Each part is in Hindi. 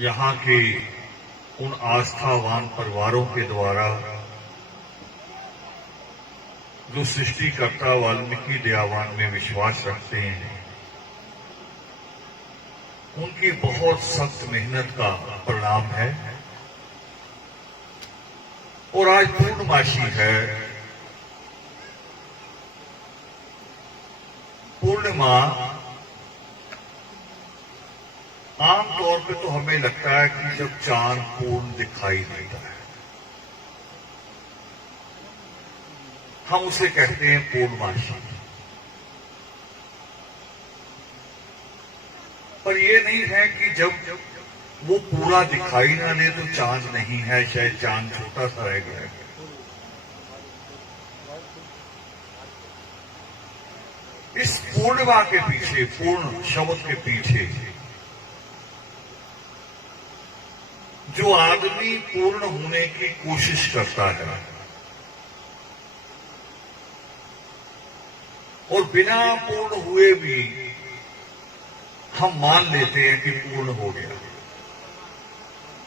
यहाँ के उन आस्थावान परिवारों के द्वारा जो सृष्टिकर्ता वाल्मीकि दयावान में विश्वास रखते हैं, उनकी बहुत सख्त मेहनत का परिणाम है। और आज पूर्णमासी है। पूर्णिमा आमतौर पे तो हमें लगता है कि जब चांद पूर्ण दिखाई देता है, हम उसे कहते हैं पूर्णमासी। पर यह नहीं है कि जब वो पूरा दिखाई ना दे तो चांद नहीं है, शायद चांद छोटा सा रह गया है। इस पूर्णिमा के पीछे, पूर्ण शब्द के पीछे, जो आदमी पूर्ण होने की कोशिश करता है और बिना पूर्ण हुए भी हम मान लेते हैं कि पूर्ण हो गया,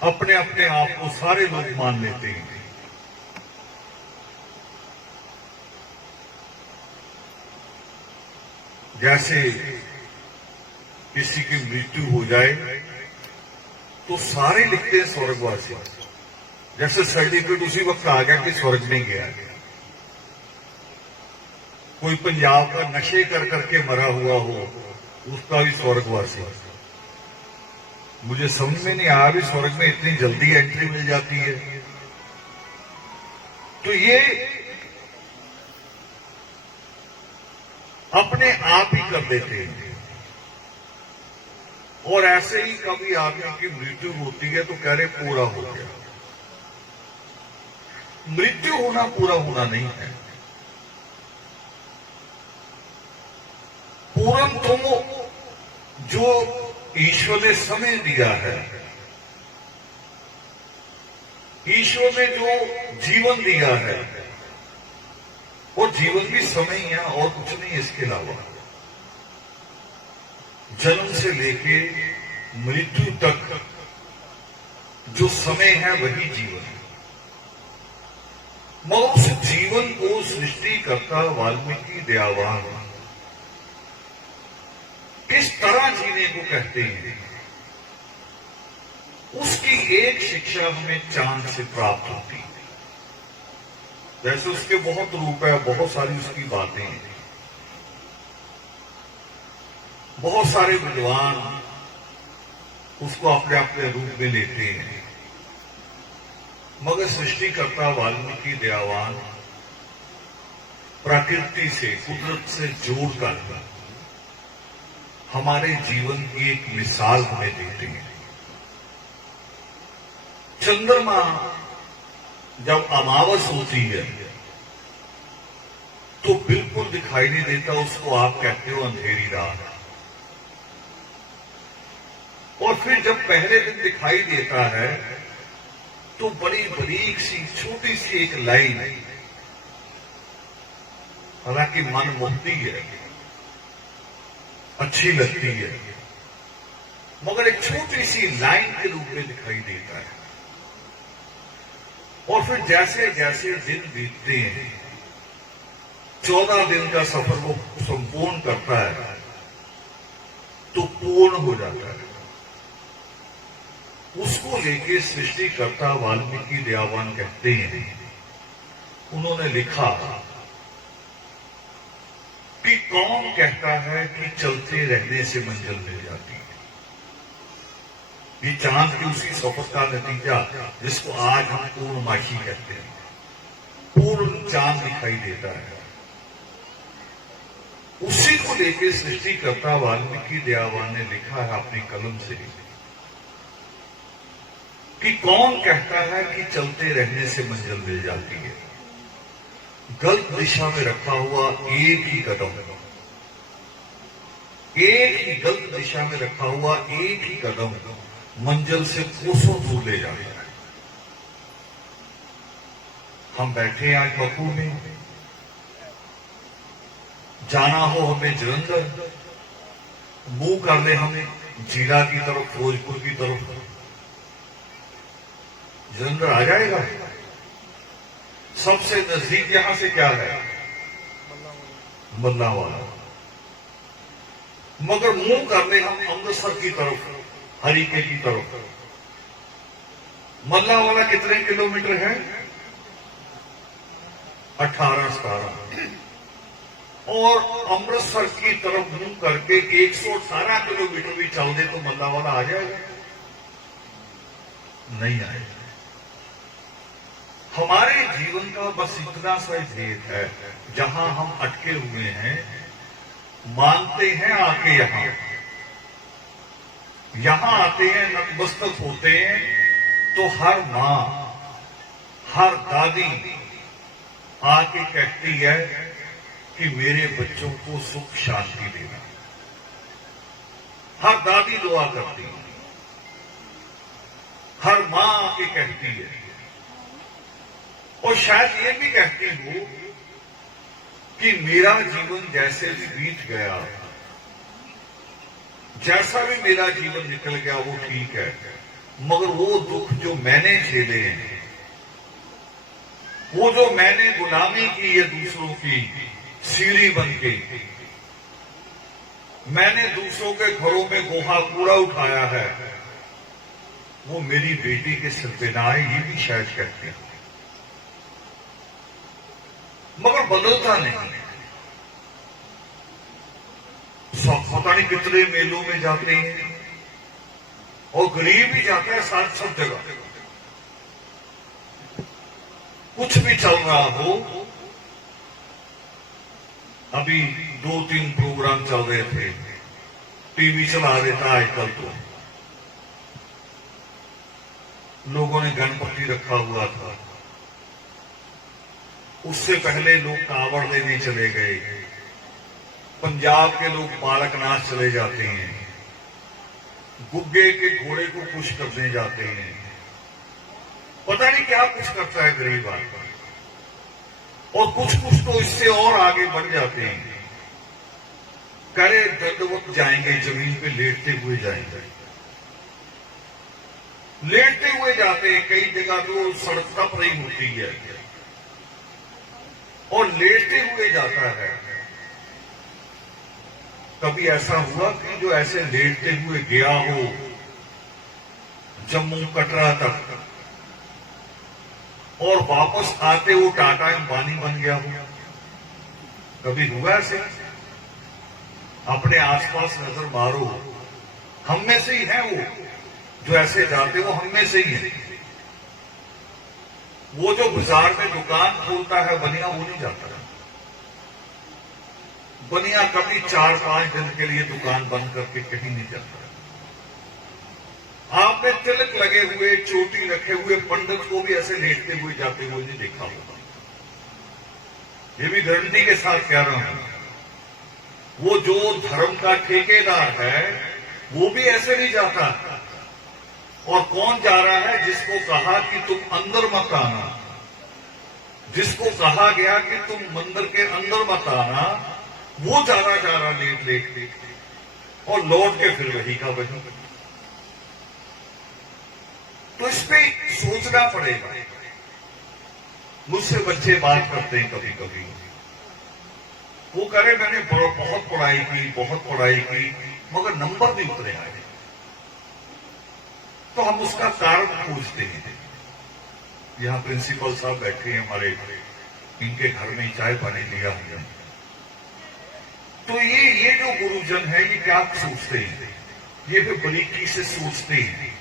अपने अपने आप को सारे लोग मान लेते हैं। जैसे किसी की मृत्यु हो जाए तो सारे लिखते हैं स्वर्गवासी, जैसे सर्टिफिकेट उसी वक्त आ गया कि स्वर्ग में गया। कोई पंजाब का नशे कर करके मरा हुआ हो, उसका भी स्वर्गवासी। मुझे समझ में नहीं आया भी स्वर्ग में इतनी जल्दी एंट्री मिल जाती है। तो ये अपने आप ही कर देते हैं। और ऐसे ही कभी आदमी की मृत्यु होती है तो कह रहे पूरा हो गया। मृत्यु होना पूरा होना नहीं है। पूर्ण तो जो ईश्वर ने समय दिया है, ईश्वर ने जो जीवन दिया है, वो जीवन भी समय ही है और कुछ नहीं इसके अलावा। जन्म से लेके मृत्यु तक जो समय है वही जीवन है। मगर उस जीवन को सृष्टिकर्ता वाल्मीकि दयावान किस तरह जीने को कहते हैं, उसकी एक शिक्षा हमें चांद से प्राप्त होती है। जैसे उसके बहुत रूप है, बहुत सारी उसकी बातें हैं, बहुत सारे विद्वान उसको अपने अपने रूप में लेते हैं। मगर सृष्टिकर्ता वाल्मीकि दयावान प्रकृति से, कुदरत से जोड़कर हमारे जीवन की एक मिसाल हमें देते हैं। चंद्रमा जब अमावस होती है तो बिल्कुल दिखाई नहीं देता, उसको आप कहते हो अंधेरी रात। और फिर जब पहले दिन दिखाई देता है तो बड़ी बारीक सी छोटी सी एक लाइन, हालांकि मन मुक्ति है, अच्छी लगती है, मगर एक छोटी सी लाइन के रूप में दिखाई देता है। और फिर जैसे जैसे दिन बीतते हैं, 14 दिन का सफर वो संपूर्ण करता है तो पूर्ण हो जाता है। उसको लेके सृष्टिकर्ता वाल्मीकि दयावान कहते हैं, उन्होंने लिखा कि कौन कहता है कि चलते रहने से मंजिल मिल जाती है। ये चांद के उसी सफर का नतीजा जिसको आज हम पूर्णमासी कहते हैं। पूर्ण चांद दिखाई देता है, उसी को लेके सृष्टिकर्ता वाल्मीकि दयावान ने लिखा है अपनी कलम से कि कौन कहता है कि चलते रहने से मंजिल मिल जाती है। गलत दिशा में रखा हुआ एक ही कदम, एक ही गलत दिशा में रखा हुआ एक ही कदम मंजिल से कोसों दूर ले जाता है। हम बैठे हैं आज मकू में, जाना हो हमें जलंधर, मुंह कर ले हमें जिला की तरफ, फिरोजपुर की तरफ, जलंधर आ जाएगा। सबसे नजदीक यहां से क्या है? मल्लावाला। मगर मुंह कर ले हम अमृतसर की तरफ, हरीके की तरफ। मल्लावाला कितने किलोमीटर है? 18-17। और अमृतसर की तरफ मुंह करके 118 किलोमीटर भी चल दे तो मल्लावाला आ जाएगा? नहीं आएगा। हमारे जीवन का बस इतना सा भेद है, जहां हम अटके हुए हैं, मानते हैं आके यहां आते हैं, नतमस्तक होते हैं, तो हर मां, हर दादी आके कहती है कि मेरे बच्चों को सुख शांति देना। हर दादी दुआ करती है, हर मां आके कहती है, और शायद ये भी कहती हूं कि मेरा जीवन जैसे भी बीत गया, जैसा भी मेरा जीवन निकल गया वो ठीक है, मगर वो दुख जो मैंने झेले हैं, वो जो मैंने गुलामी की है दूसरों की सीढ़ी बन के, मैंने दूसरों के घरों में गोहा कूड़ा उठाया है, वो मेरी बेटी के सिर पे ना आए, ये भी शायद कहते हैं। मगर बदलता नहीं। सब पता नहीं कितने मेलों में जाते हैं, और गरीब भी जाता है साथ सब जगह। कुछ भी चल रहा हो, अभी 2-3 प्रोग्राम चल रहे थे, टीवी चला देता आजकल तो, लोगों ने गणपति रखा हुआ था, उससे पहले लोग कावड़ लेने चले गए, पंजाब के लोग बालकनाथ चले जाते हैं, गुग्गे के घोड़े को खुश करने जाते हैं, पता नहीं क्या कुछ करता है गरीब आदमी, और कुछ तो इससे और आगे बढ़ जाते हैं, करे दंडवत जाएंगे, जमीन पे लेटते हुए जाएंगे, लेटते हुए जाते हैं। कई जगह तो सड़क तप रही होती है और लेटते हुए जाता है। कभी ऐसा हुआ कि जो ऐसे लेटते हुए गया हो जम्मू कटरा तक, और वापस आते वो टाटा अंबानी बन गया हो? कभी हुआ ऐसे? अपने आसपास नजर मारो, हम में से ही है वो जो ऐसे जाते, वो हम में से ही है। वो जो बाजार में दुकान खोलता है बनिया, वो नहीं जाता है। बनिया कभी 4-5 दिन के लिए दुकान बंद करके कहीं नहीं जाता है। आपने तिलक लगे हुए, चोटी रखे हुए पंडित को भी ऐसे लेटते हुए जाते हुए नहीं देखा होगा। ये भी गारंटी के साथ कह रहा हूं, वो जो धर्म का ठेकेदार है वो भी ऐसे नहीं जाता। और कौन जा रहा है? जिसको कहा कि तुम अंदर मत आना, जिसको कहा गया कि तुम मंदिर के अंदर मत आना, वो जा रहा लेट और लौट के फिर वही का वही। तो इस पे सोचना पड़ेगा। मुझसे बच्चे बात करते हैं कभी कभी, वो कहे मैंने बहुत पढ़ाई की मगर नंबर नहीं उतरे आए। तो हम उसका कारण पूछते हैं। यहां प्रिंसिपल साहब बैठे हैं हमारे, इनके घर में चाय पानी लिया हमने। तो ये जो गुरुजन है ये क्या सोचते हैं? ये भी बरीकी से सोचते हैं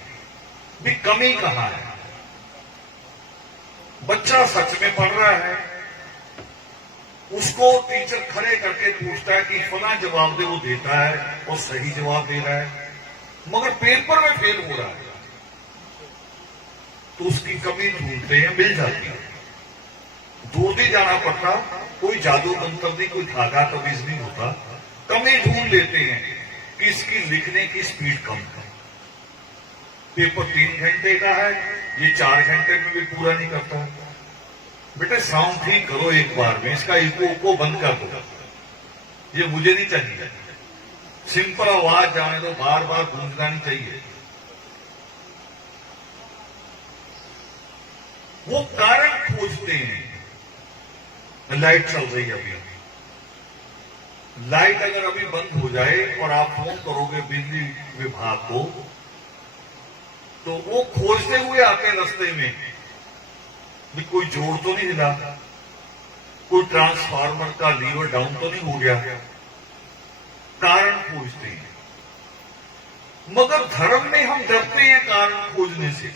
भी कमी कहां है। बच्चा सच में पढ़ रहा है, उसको टीचर खड़े करके पूछता है कि फला जवाब दे, वो देता है और सही जवाब दे रहा है, मगर पेपर में फेल हो रहा है। तो उसकी कमी ढूंढते हैं, मिल जाती है। दूर नहीं जाना पड़ता, कोई जादू मंत्र नहीं, कोई धागा तवीज नहीं होता। कमी ढूंढ लेते हैं कि इसकी लिखने की स्पीड कम है। पेपर 3 घंटे का है, ये 4 घंटे में भी पूरा नहीं करता। बेटे साउंड ठीक करो एक बार में, इसका इको बंद कर दो, ये मुझे नहीं चाहिए। सिंपल आवाज जाने दो, बार बार गूंजना नहीं चाहिए। वो कारण खोजते हैं। लाइट चल रही है अभी, लाइट अगर अभी बंद हो जाए और आप फोन करोगे बिजली विभाग को, तो वो खोजते हुए आते हैं रास्ते में भी कोई जोड़ तो नहीं हिला, कोई ट्रांसफार्मर का लीवर डाउन तो नहीं हो गया, कारण खोजते हैं। मगर धर्म में हम डरते हैं कारण खोजने से।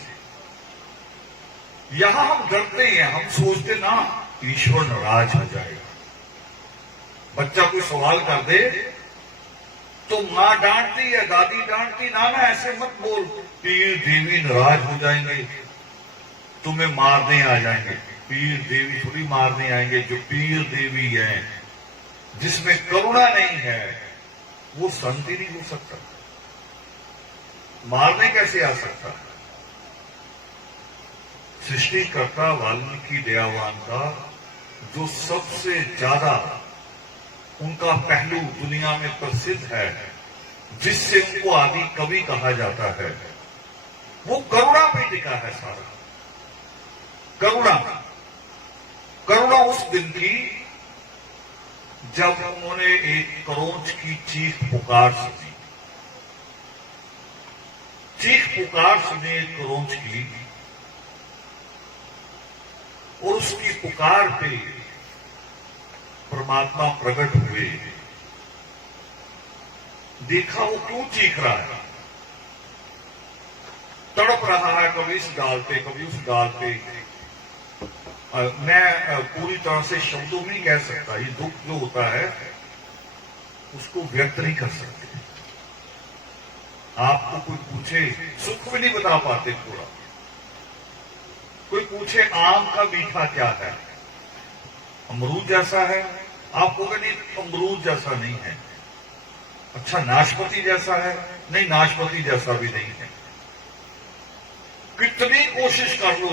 यहां हम डरते हैं, हम सोचते ना ईश्वर नाराज हो जाएगा। बच्चा कोई सवाल कर दे तो मां डांटती है, दादी डांटती, ना ना ऐसे मत बोल, पीर देवी नाराज हो जाएंगे, तुम्हें मारने आ जाएंगे। पीर देवी थोड़ी मारने आएंगे, जो पीर देवी है जिसमें करुणा नहीं है वो संत ही नहीं हो सकता, मारने कैसे आ सकता। सृष्टिकर्ता वाल्मीकि दयावान का जो सबसे ज्यादा उनका पहलू दुनिया में प्रसिद्ध है, जिससे उनको आदि कवि कहा जाता है, वो करुणा पे टिका है सारा। करुणा, करुणा उस दिन की जब उन्होंने एक करोंच की चीख पुकार सुनी। चीख पुकार सुनी एक करोंच की, और उसकी पुकार पे परमात्मा प्रकट हुए। देखा वो क्यों चीख रहा है, तड़प रहा है, कभी इस डाल पे कभी उस डाल पे। मैं पूरी तरह से शब्दों में नहीं कह सकता, ये दुख जो होता है उसको व्यक्त नहीं कर सकते। आपको कोई पूछे, सुख भी नहीं बता पाते पूरा। कोई पूछे आम का मीठा क्या है, अमरूद जैसा है, आप कहोगे नहीं अमरूद जैसा नहीं है। अच्छा नाशपाती जैसा है, नहीं नाशपाती जैसा भी नहीं है। कितनी कोशिश कर लो,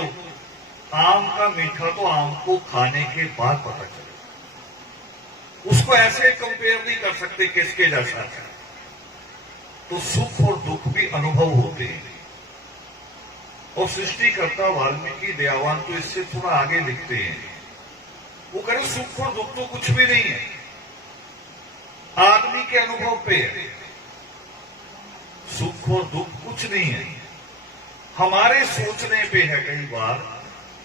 आम का मीठा तो आम को खाने के बाद पता चले, उसको ऐसे कंपेयर नहीं कर सकते किसके जैसा है। तो सुख और दुख भी अनुभव होते हैं। और सृष्टिकर्ता वाल्मीकि दयावान तो इससे थोड़ा आगे लिखते हैं, वो कह रहे सुख और दुख तो कुछ भी नहीं है, आदमी के अनुभव पे है। सुख और दुख कुछ नहीं है, हमारे सोचने पे है।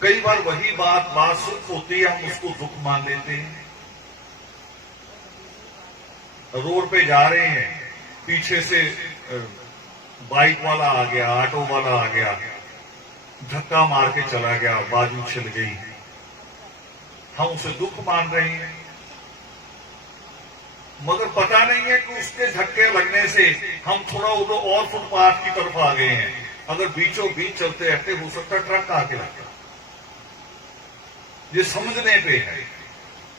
कई बार वही बात सुख होती है, हम उसको दुख मान लेते हैं। रोड पे जा रहे हैं, पीछे से बाइक वाला आ गया, ऑटो वाला आ गया, धक्का मार के चला गया, बाजू छिल गई, हम उसे दुख मान रहे हैं। मगर पता नहीं है कि उसके धक्के लगने से हम थोड़ा उधर और फुटपाथ की तरफ आ गए हैं। अगर बीचों बीच चलते रहते हो सकता ट्रक आके लगता। ये समझने पे है,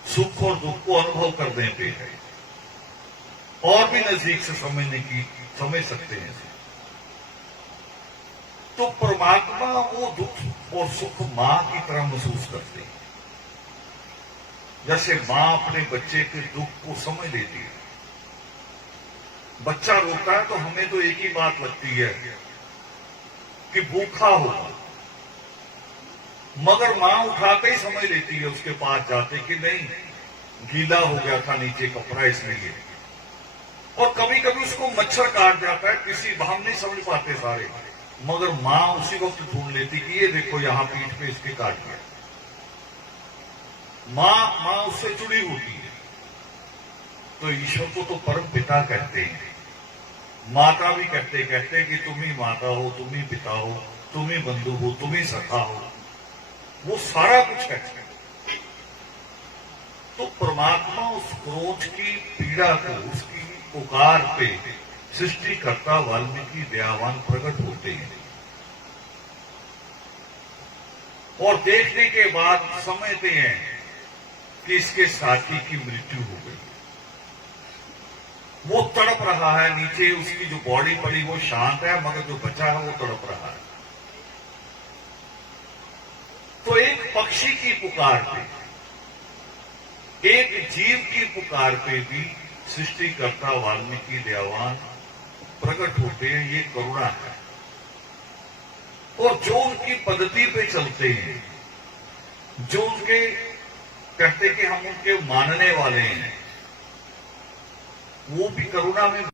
सुख और दुख को अनुभव करने पे है, और भी नजदीक से समझ सकते हैं। तो परमात्मा वो दुख और सुख मां की तरह महसूस करते हैं, जैसे मां अपने बच्चे के दुख को समझ लेती है। बच्चा रोता है तो हमें तो एक ही बात लगती है कि भूखा होगा, मगर मां उठाते ही समझ लेती है उसके पास जाते कि नहीं गीला हो गया था नीचे कपड़ा इसलिए। और कभी कभी उसको मच्छर काट जाता है, किसी हम नहीं समझ पाते सारे, मगर मां उसी वक्त ढूंढ लेती कि ये देखो यहां पीठ पे इसके काट गया। मां उससे जुड़ी होती है। तो ईश्वर को तो परम पिता कहते हैं, माता भी कहते कि तुम ही माता हो, तुम ही पिता हो, तुम ही बंधु हो, तुम ही सखा हो, वो सारा कुछ कहते हैं। तो परमात्मा उस क्रोध की पीड़ा को, उसकी पुकार पे सृष्टिकर्ता वाल्मीकि दयावान प्रकट होते हैं। और देखने के बाद समझते हैं कि इसके साथी की मृत्यु हो गई। वो तड़प रहा है नीचे, उसकी जो बॉडी पड़ी वो शांत है, मगर जो बचा है वो तड़प रहा है। तो एक पक्षी की पुकार पे, एक जीव की पुकार पे भी सृष्टिकर्ता वाल्मीकि दयावान प्रकट होते हैं। ये करुणा है। और जो उनकी पद्धति पे चलते हैं जो उनके कहते कि हम उनके मानने वाले हैं, वो भी कोरोना में